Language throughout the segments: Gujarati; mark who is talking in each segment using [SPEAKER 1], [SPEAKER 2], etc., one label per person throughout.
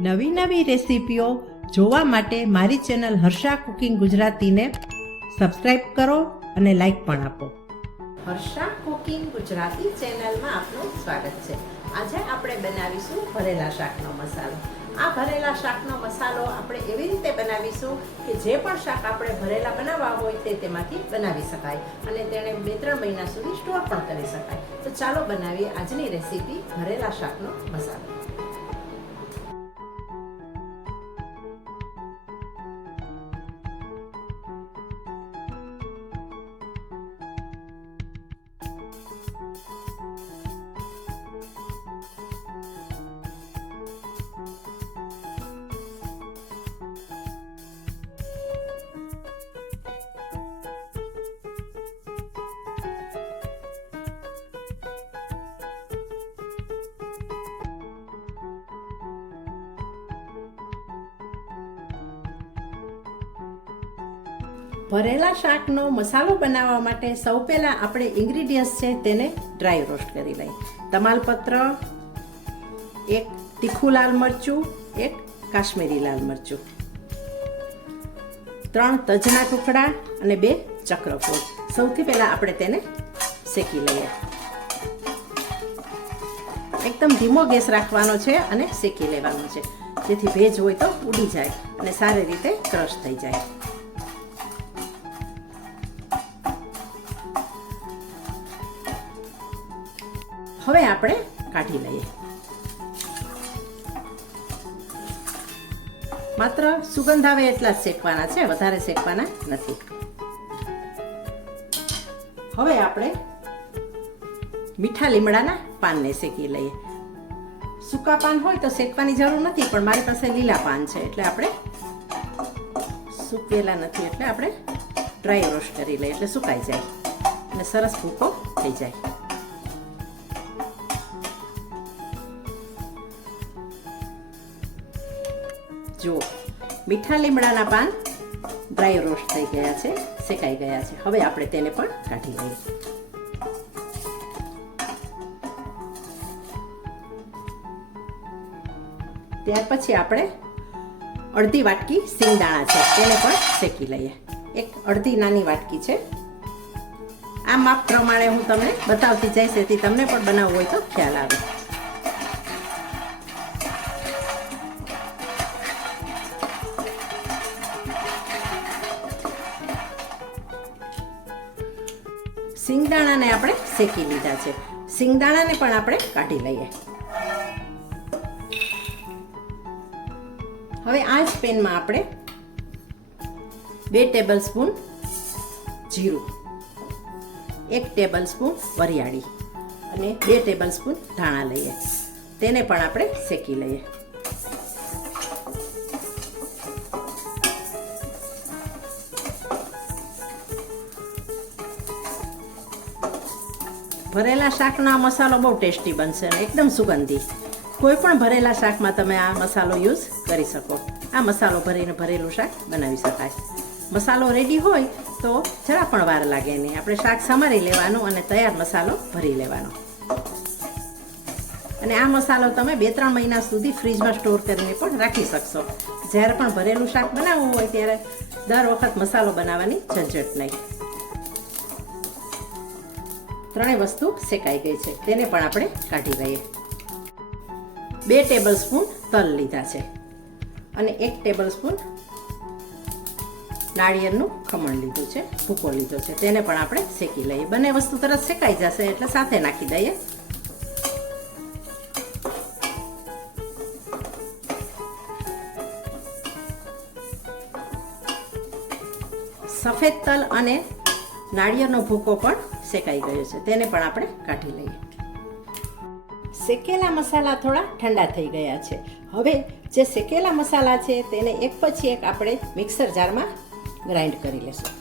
[SPEAKER 1] નવી નવી રેસીપીઓ જોવા માટે મારી ચેનલ હર્ષા કુકિંગ ગુજરાતીને સબસ્ક્રાઇબ કરો અને લાઈક પણ આપો. હર્ષા કુકિંગ ગુજરાતી ચેનલમાં આપનું સ્વાગત છે. આજે આપણે બનાવીશું ભરેલા શાકનો મસાલો. આ ભરેલા શાકનો મસાલો આપણે એવી રીતે બનાવીશું કે જે પણ શાક આપણે ભરેલા બનાવવા હોય તે તેમાંથી બનાવી શકાય અને તેને બે ત્રણ મહિના સુધી સ્ટોર પણ કરી શકાય. તો ચાલો બનાવીએ આજની રેસીપી ભરેલા શાકનો મસાલો. ભરેલા શાકનો મસાલો બનાવવા માટે સૌ પહેલાં આપણે ઇન્ગ્રીડિયન્ટ્સ છે તેને ડ્રાય રોસ્ટ કરી લઈએ. તમાલપત્ર, એક તીખું લાલ મરચું, એક કાશ્મીરી લાલ મરચું. ત્રણ તજના ટુકડા અને બે ચક્રફૂલ. સૌથી પહેલાં આપણે તેને શેકી લઈએ. એકદમ ધીમો ગેસ રાખવાનો છે અને શેકી લેવાનો છે. જેથી ભેજ હોય તો ઉડી જાય અને સારી રીતે ક્રશ થઈ જાય. હવે આપણે કાઢી લઈએ. માત્ર સુગંધ આવે એટલા જ શેકવાના છે, વધારે શેકવાના નથી. હવે આપણે મીઠા લીમડાના પાનને શેકી લઈએ. સૂકા પાન હોય તો શેકવાની જરૂર નથી, પણ મારી પાસે લીલા પાન છે, એટલે આપણે સૂકેલા નથી, એટલે આપણે ડ્રાય રોસ્ટ કરી લઈએ, એટલે સુકાઈ જાય. અને સરસ ભૂકો થઈ જાય. જુઓ, મીઠા લીમડાના પાન ડ્રાય રોસ્ટ થઈ ગયા છે, શેકાઈ ગયા છે. હવે આપણે તેને પણ કાઢી લઈએ. ત્યાર પછી આપણે અડધી વાટકી સિંગદાણા છે, તેને પણ શેકી લઈએ. એક અડધી નાની વાટકી છે. આ માપ પ્રમાણે હું તમને બતાવતી જઈશ, એથી તમને પણ બનાવવું હોય તો ખ્યાલ આવે. સિંગદાણાને આપણે શેકી લીધા છે. સિંગદાણાને પણ આપણે કાઢી લઈએ. હવે આ જ પેનમાં આપણે બે ટેબલ સ્પૂન જીરું, એક ટેબલ સ્પૂન વરિયાળી અને બે ટેબલ સ્પૂન ધાણા લઈએ. તેને પણ આપણે શેકી લઈએ. ભરેલા શાકનો આ મસાલો બહુ ટેસ્ટી બનશે અને એકદમ સુગંધી. કોઈ પણ ભરેલા શાકમાં તમે આ મસાલો યુઝ કરી શકો. આ મસાલો ભરીને ભરેલું શાક બનાવી શકાય. મસાલો રેડી હોય તો જરા પણ વાર લાગે નહીં. આપણે શાક સમારી લેવાનું અને તૈયાર મસાલો ભરી લેવાનો. અને આ મસાલો તમે બે ત્રણ મહિના સુધી ફ્રીજમાં સ્ટોર કરીને પણ રાખી શકશો. જ્યારે પણ ભરેલું શાક બનાવવું હોય ત્યારે દર વખત મસાલો બનાવવાની ઝંઝટ નહીં. ત્રણેય વસ્તુ શેકાઈ ગઈ છે. તેને પણ આપણે કાઢી લઈએ. બે ટેબલ સ્પૂન તલ લીધા છે. અને એક ટેબલ સ્પૂન નાળિયેરનું ખમણ લીધું છે. ભૂકો લીધો છે. તેને પણ આપણે શેકી લઈએ. બંને વસ્તુ તરત શેકાઈ જશે એટલે સાથે નાખી દઈએ. સફેદ તલ અને નાળિયેરનો ભૂકો પણ શેકાઈ ગયો છે. તેને પણ આપણે કાઢી લઈએ. શેકેલા મસાલા થોડા ઠંડા થઈ ગયા છે. હવે જે શેકેલા મસાલા છે તેને એક પછી એક આપણે મિક્સર જારમાં ગ્રાઇન્ડ કરી લેશું.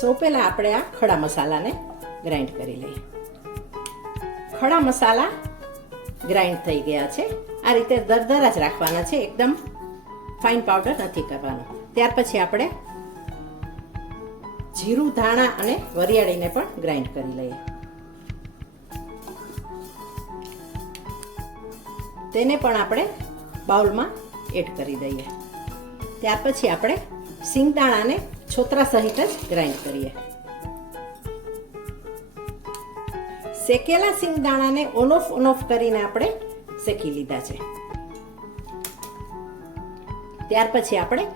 [SPEAKER 1] સૌ પહેલાં આપણે આ ખડા મસાલાને ગ્રાઇન્ડ કરી લઈએ. ખડા મસાલા ગ્રાઇન્ડ થઈ ગયા છે. આ રીતે દરદરા જ રાખવાના છે. એકદમ ફાઇન પાવડર નથી કરવાનો. ત્યાર પછી આપણે જીરું, ધાણા અને વરિયાળીને પણ ગ્રાઇન્ડ કરી લઈએ. તેને પણ આપણે બાઉલમાં એડ કરી દઈએ. ત્યાર પછી આપણે સિંગદાણાને છોતરા સહિત જ ગ્રાઇન્ડ કરીએ. શેકેલા સિંગદાણાને ઓન ઓફ ઓન ઓફ કરીને આપણે શેકી લીધા છે. ત્યાર પછી આપણે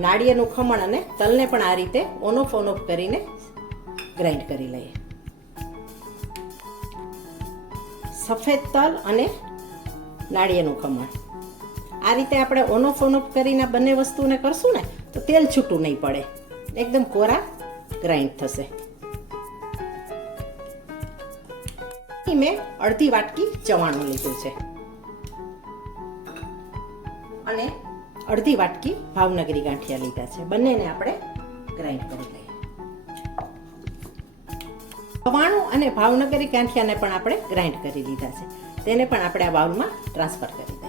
[SPEAKER 1] નાળિયેરનું ખમણ અને તલને પણ આ રીતે ઓન ઓફ કરીને ગ્રાઇન્ડ કરી લઈએ. સફેદ તલ અને નાળિયેરનું ખમણ. આ રીતે આપણે ઓન ઓફ કરીને બંને વસ્તુને કરશું ને, તો તેલ છૂટું નહીં પડે. એકદમ કોરા ગ્રાઇન્ડ થશે. મેં અડધી વાટકી ચવાણું લીધું છે. અને અડધી વાટકી ભાવનગરી ગાંઠિયા લીધા છે. બંનેને આપણે ગ્રાઇન્ડ કરી લઈએ. પવાણું અને ભાવનગરી ગાંઠિયાને પણ આપણે ગ્રાઇન્ડ કરી લીધા છે. તેને પણ આપણે આ બાઉલમાં ટ્રાન્સફર કરી દઈએ.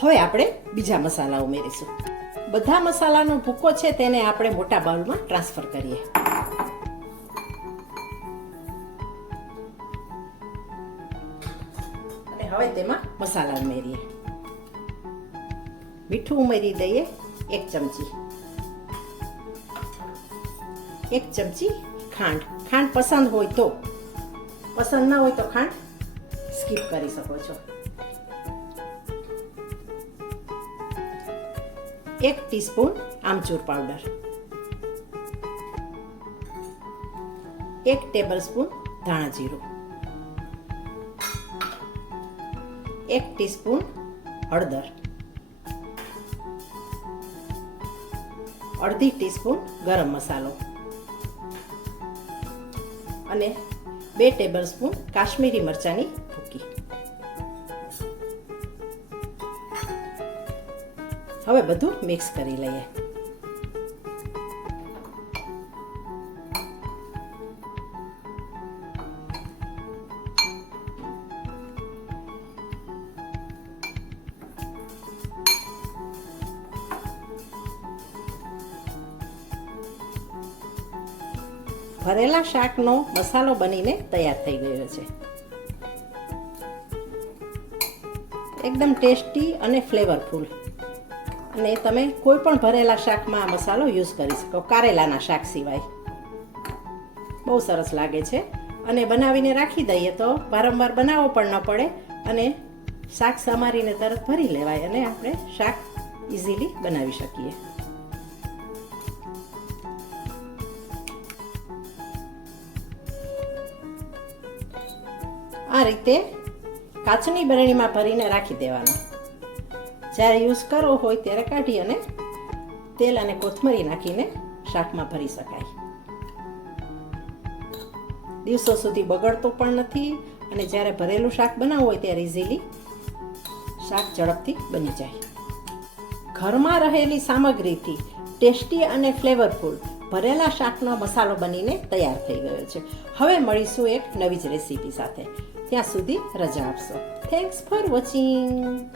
[SPEAKER 1] હવે આપણે બીજા મસાલા ઉમેરીશું. બધા મસાલાનો ભૂકો છે તેને આપણે મોટા બાઉલમાં ટ્રાન્સફર કરીએ. અને હવે તેમાં મસાલા ઉમેરીએ. મીઠું ઉમેરી દઈએ એક ચમચી. એક ચમચી ખાંડ. ખાંડ પસંદ હોય તો. પસંદ ના હોય તો ખાંડ સ્કીપ કરી શકો છો. એક ટીસ્પૂન આમચૂર પાવડર. એક ટેબલ સ્પૂન ધાણા જીરું. એક ટીસ્પૂન હળદર. અડધી ટીસ્પૂન ગરમ મસાલો. અને બે ટેબલ સ્પૂન કાશ્મીરી મરચાંની ભૂકી હવે બધું મિક્સ કરી લઈએ. ભરેલા શાકનો મસાલો બનીને તૈયાર થઈ ગયો છે. એકદમ ટેસ્ટી અને ફ્લેવરફુલ. અને તમે કોઈ પણ ભરેલા શાકમાં આ મસાલો યુઝ કરી શકો, કારેલાના શાક સિવાય. બહુ સરસ લાગે છે. અને બનાવીને રાખી દઈએ તો વારંવાર બનાવવો પણ ન પડે અને શાક સમારીને તરત ભરી લેવાય અને આપણે શાક ઇઝીલી બનાવી શકીએ. રીતે કાચની બરણીમાં ભરીને રાખી દેવાનો. જ્યારે યુઝ કરવો હોય ત્યારે કાઢી અને તેલ અને કોથમરી નાખીને શાકમાં ભરી શકાય. દિવસો સુધી બગડતો પણ નથી અને જ્યારે ભરેલું શાક બનાવવું હોય ત્યારે ઇઝીલી શાક ઝડપથી બની જાય. ઘરમાં રહેલી સામગ્રીથી ટેસ્ટી અને ફ્લેવરફુલ ભરેલા શાકનો મસાલો બનીને તૈયાર થઈ ગયો છે. હવે મળીશું એક નવી જ રેસીપી સાથે. ત્યાં સુધી રજા આપશો. Thanks for watching